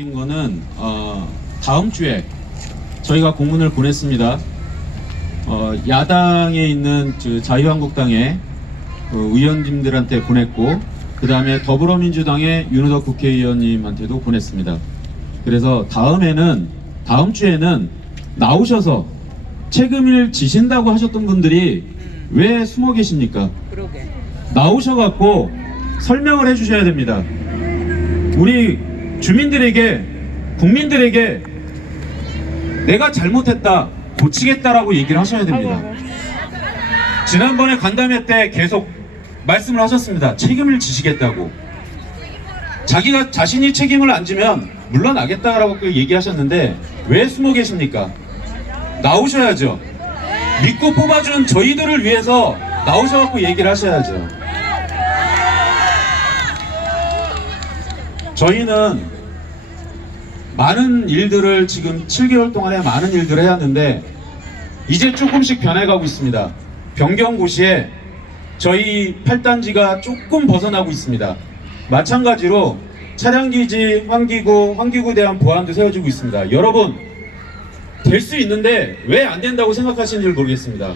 드린 거는 어, 다음 주에 저희가 공문을 보냈습니다. 어, 야당에 있는 저 자유한국당의 그 의원님들한테 보냈고 그 다음에 더불어민주당의 윤호덕 국회의원님한테도 보냈습니다. 그래서 다음에는 다음 주에는 나오셔서 책임을 지신다고 하셨던 분들이 왜 숨어 계십니까? 그러게. 나오셔갖고 설명을 해주셔야 됩니다. 우리 주민들에게, 국민들에게 내가 잘못했다, 고치겠다라고 얘기를 하셔야 됩니다. 지난번에 간담회 때 계속 말씀을 하셨습니다. 책임을 지시겠다고. 자기가 자신이 책임을 안 지면 물러나겠다라고 그 얘기하셨는데 왜 숨어 계십니까? 나오셔야죠. 믿고 뽑아준 저희들을 위해서 나오셔갖고 얘기를 하셔야죠. 저희는 많은 일들을 지금 7개월 동안에 많은 일들을 해왔는데 이제 조금씩 변해가고 있습니다. 변경고시에 저희 8단지가 조금 벗어나고 있습니다. 마찬가지로 차량기지, 환기구, 환기구에 대한 보안도 세워지고 있습니다. 여러분, 될 수 있는데 왜 안 된다고 생각하시는지 모르겠습니다.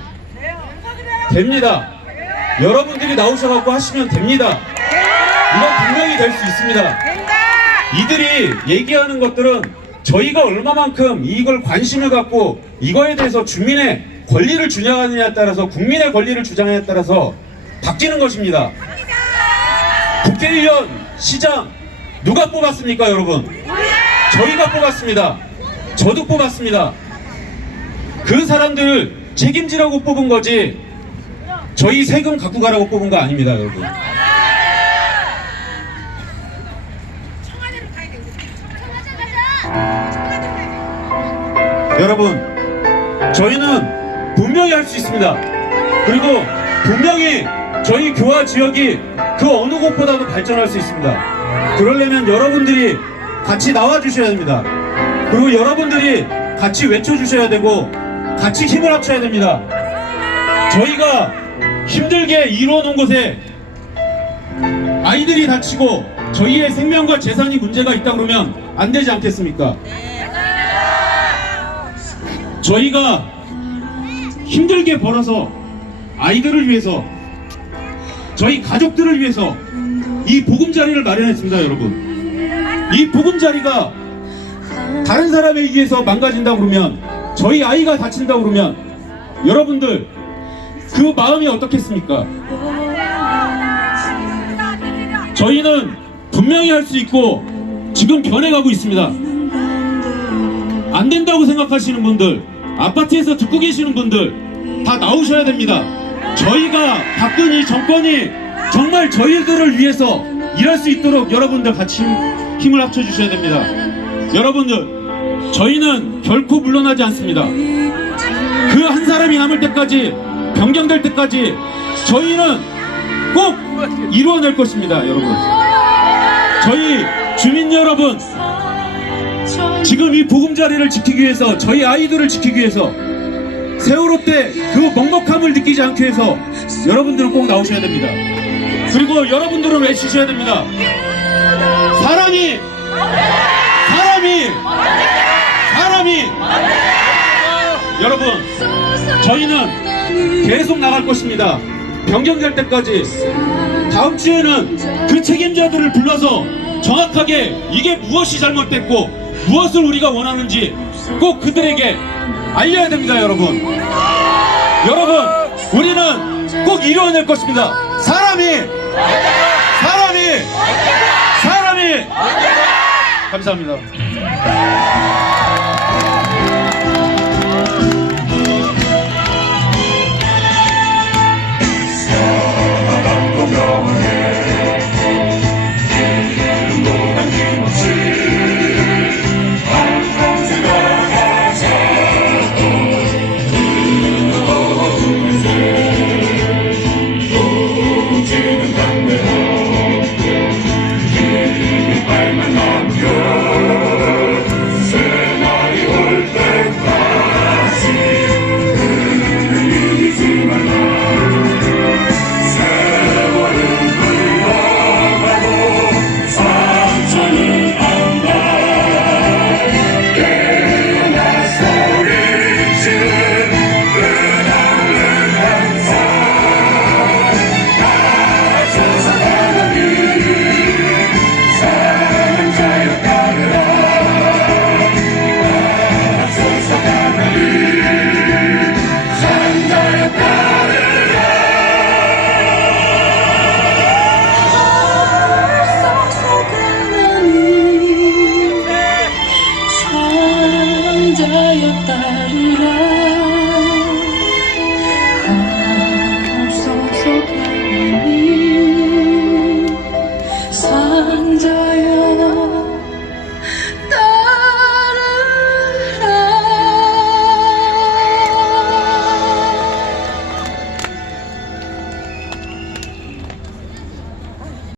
됩니다. 여러분들이 나오셔갖고 하시면 됩니다. 이건 분명히 될 수 있습니다. 이들이 얘기하는 것들은 저희가 얼마만큼 이걸 관심을 갖고 이거에 대해서 주민의 권리를 주장하느냐에 따라서 국민의 권리를 주장하느냐에 따라서 바뀌는 것입니다. 국회의원, 시장 누가 뽑았습니까, 여러분? 저희가 뽑았습니다. 저도 뽑았습니다. 그 사람들을 책임지라고 뽑은 거지 저희 세금 갖고 가라고 뽑은 거 아닙니다, 여러분. 여러분, 저희는 분명히 할 수 있습니다. 그리고 분명히 저희 교화 지역이 그 어느 곳보다도 발전할 수 있습니다. 그러려면 여러분들이 같이 나와 주셔야 됩니다. 그리고 여러분들이 같이 외쳐 주셔야 되고 같이 힘을 합쳐야 됩니다. 저희가 힘들게 이루어놓은 곳에 아이들이 다치고 저희의 생명과 재산이 문제가 있다 그러면 안 되지 않겠습니까? 저희가 힘들게 벌어서 아이들을 위해서 저희 가족들을 위해서 이 보금자리를 마련했습니다 여러분. 이 보금자리가 다른 사람에 의해서 망가진다 그러면 저희 아이가 다친다 그러면 여러분들 그 마음이 어떻겠습니까? 저희는 분명히 할 수 있고 지금 변해가고 있습니다. 안 된다고 생각하시는 분들, 아파트에서 듣고 계시는 분들 다 나오셔야 됩니다. 저희가 이 정권이 정말 저희들을 위해서 일할 수 있도록 여러분들 같이 힘- 힘을 합쳐 주셔야 됩니다. 여러분들, 저희는 결코 물러나지 않습니다. 그 한 사람이 남을 때까지 변경될 때까지 저희는 꼭 이루어낼 것입니다, 여러분. 저희 주민 여러분, 지금 이 보금자리를 지키기 위해서 저희 아이들을 지키기 위해서 세월호 때 그 먹먹함을 느끼지 않기 위해서 여러분들은 꼭 나오셔야 됩니다. 그리고 여러분들은 외치셔야 됩니다. 사람이 사람이 사람이 여러분 저희는 계속 나갈 것입니다. 변경될 때까지 다음 주에는 그 책임자들을 불러서 정확하게 이게 무엇이 잘못됐고 무엇을 우리가 원하는지 꼭 그들에게 알려야 됩니다, 여러분. 여러분, 우리는 꼭 이루어낼 것입니다. 사람이 사람이 사람이 감사합니다.